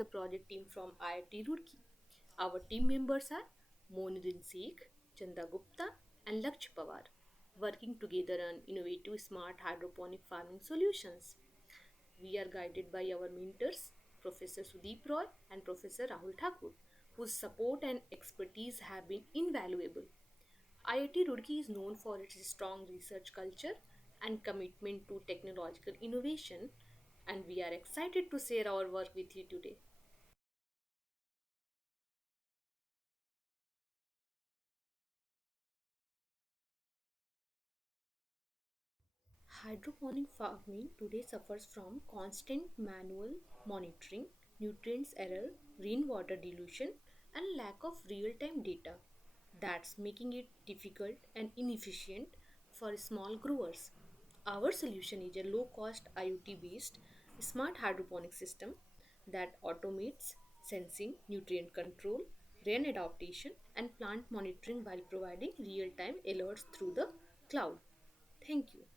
the project team from IIT Roorkee. Our team members are Monuddin Sheikh, Chanda Gupta, and Laksh Pawar, working together on innovative smart hydroponic farming solutions. We are guided by our mentors, Professor Sudeep Roy and Professor Rahul Thakur, whose support and expertise have been invaluable. IIT Roorkee is known for its strong research culture and commitment to technological innovation, and we are excited to share our work with you today. Hydroponic farming today suffers from constant manual monitoring, nutrients error, rainwater dilution, and lack of real time data. That's making it difficult and inefficient for small growers. Our solution is a low cost IoT based smart hydroponic system that automates sensing, nutrient control, rain adaptation, and plant monitoring while providing real time alerts through the cloud. Thank you.